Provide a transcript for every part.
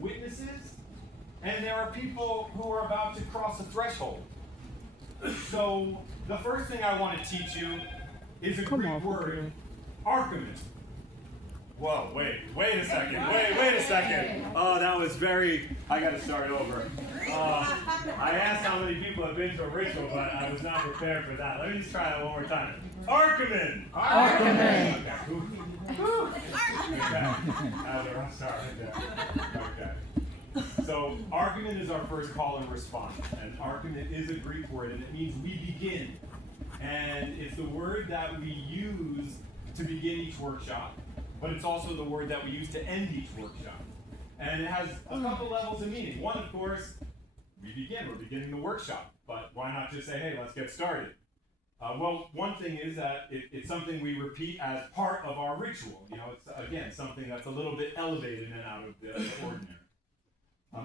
of witnesses, and there are people who are about to cross a threshold. So the first thing I want to teach you is a Greek word, argument. Whoa, wait a second, wait a second. Oh, that was I gotta start over. I asked how many people have been to a ritual, but I was not prepared for that. Let me just try that one more time. Argument! Argument! Okay. So, argument is our first call and response. And argument is a Greek word, and it means we begin. And it's the word that we use to begin each workshop, but it's also the word that we use to end each workshop. And it has a couple levels of meaning. One, of course, we're beginning the workshop. But why not just say, hey, let's get started? Well, one thing is that it's something we repeat as part of our ritual. You know, it's, again, something that's a little bit elevated and out of the ordinary.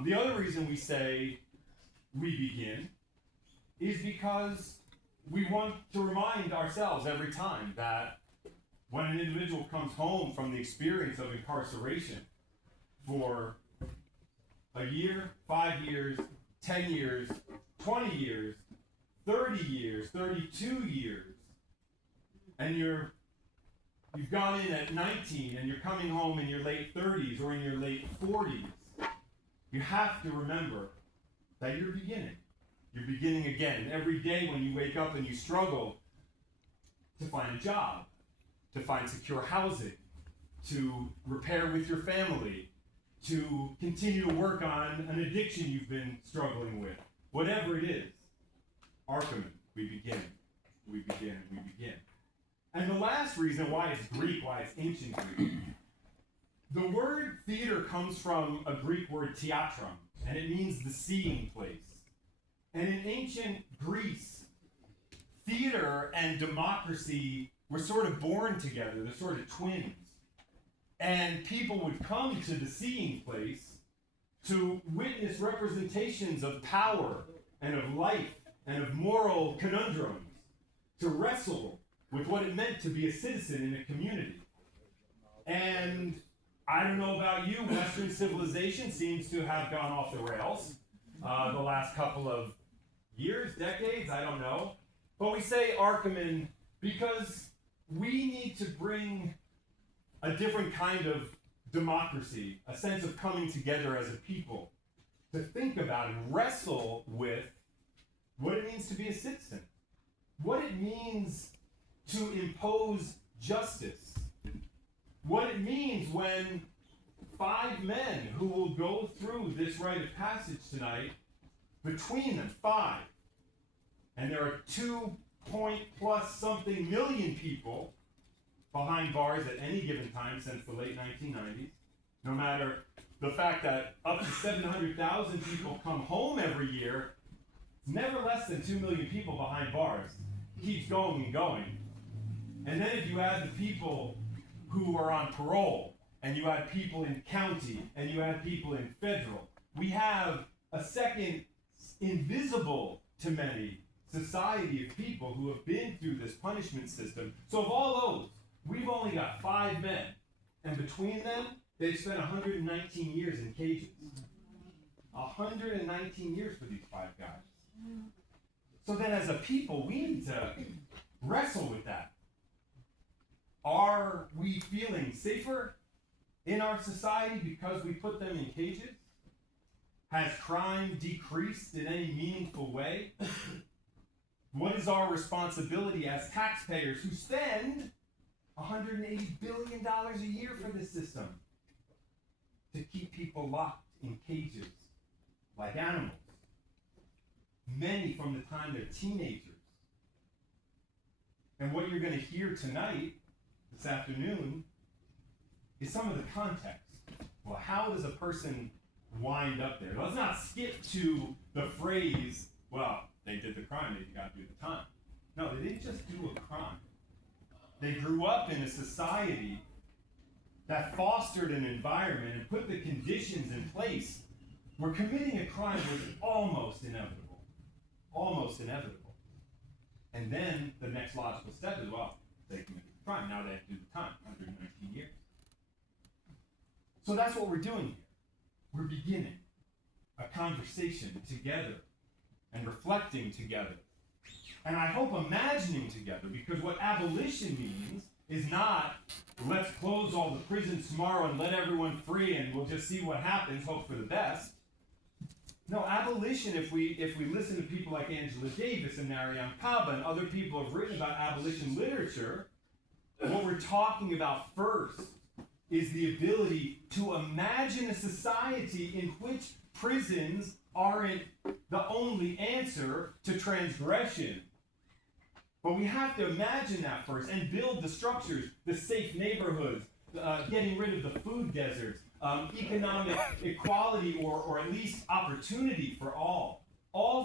The other reason we say we begin is because we want to remind ourselves every time that when an individual comes home from the experience of incarceration for a year, 5 years, 10 years, 20 years, 30 years, 32 years, and you've gone in at 19 and you're coming home in your late 30s or in your late 40s, you have to remember that you're beginning. You're beginning again. And every day when you wake up and you struggle to find a job, to find secure housing, to repair with your family, to continue to work on an addiction you've been struggling with, whatever it is, argument, we begin. And the last reason why it's Greek, why it's ancient Greek, the word theater comes from a Greek word theatron, and it means the seeing place. And in ancient Greece, theater and democracy were sort of born together. They're sort of twins. And people would come to the seeing place to witness representations of power and of life and of moral conundrums, to wrestle with what it meant to be a citizen in a community. And I don't know about you, Western civilization seems to have gone off the rails the last couple of years, decades, I don't know. But we say Archimen because we need to bring a different kind of democracy, a sense of coming together as a people, to think about and wrestle with what it means to be a citizen, what it means to impose justice, what it means when 5 men who will go through this rite of passage tonight, between them, 5, and there are 2+ something million people behind bars at any given time since the late 1990s, no matter the fact that up to 700,000 people come home every year, never less than 2 million people behind bars. It keeps going and going. And then if you add the people who are on parole, and you add people in county, and you add people in federal, we have a second invisible to many society of people who have been through this punishment system. So of all those, we've only got 5 men, and between them, they've spent 119 years in cages. 119 years for these 5 guys. So then as a people, we need to wrestle with that. Are we feeling safer in our society because we put them in cages? Has crime decreased in any meaningful way? What is our responsibility as taxpayers who spend $180 billion a year for this system to keep people locked in cages like animals? Many from the time they're teenagers. And what you're going to hear tonight, this afternoon, is some of the context. Well, how does a person wind up there? Let's not skip to the phrase, well, they did the crime, they got to do the time. No, they didn't just do a crime. They grew up in a society that fostered an environment and put the conditions in place where committing a crime was almost inevitable. Almost inevitable. And then the next logical step is, well, they committed the crime, now they have to do the time, 119 years. So that's what we're doing here. we're beginning a conversation together and reflecting together. And I hope imagining together, because what abolition means is not, let's close all the prisons tomorrow and let everyone free and we'll just see what happens, hope for the best. No, abolition, if we listen to people like Angela Davis and Mariam Kaba and other people who have written about abolition literature, what we're talking about first is the ability to imagine a society in which prisons aren't the only answer to transgression. But we have to imagine that first and build the structures, the safe neighborhoods, getting rid of the food deserts, economic equality or at least opportunity for all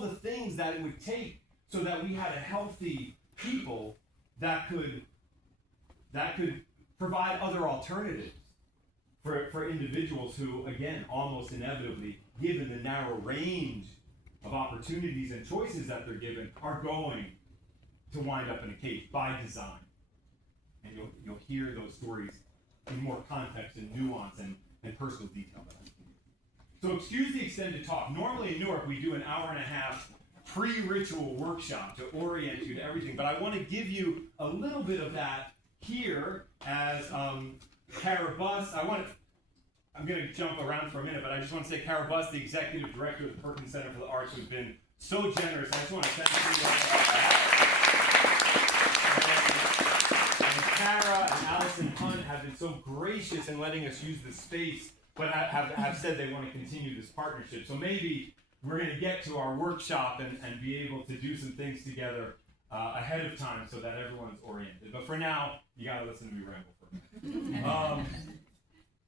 the things that it would take so that we had a healthy people that could provide other alternatives for individuals who, again, almost inevitably, given the narrow range of opportunities and choices that they're given, are going to wind up in a cage by design. And you'll hear those stories in more context and nuance and personal detail. So excuse the extended talk. Normally in Newark we do an hour and a half pre-ritual workshop to orient you to everything, but I want to give you a little bit of that here as Kara Buss. I'm going to jump around for a minute, but I just want to say Kara Buss, the executive director of the Perkins Center for the Arts, who's been so generous. I just want to thank you. And Kara and Allison Hunt have been so gracious in letting us use this space, but have said they want to continue this partnership. So maybe we're going to get to our workshop and be able to do some things together ahead of time so that everyone's oriented. But for now, you got to listen to me ramble for a minute.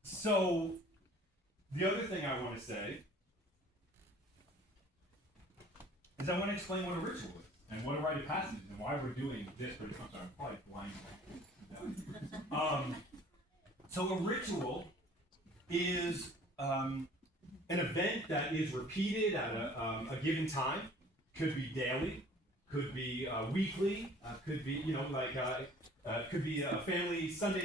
So the other thing I want to say is I want to explain what a ritual is and what a rite of passage is and why we're doing this. I'm sorry, I'm probably blind. So a ritual is an event that is repeated at a given time. Could be daily, could be weekly, could be could be a family Sunday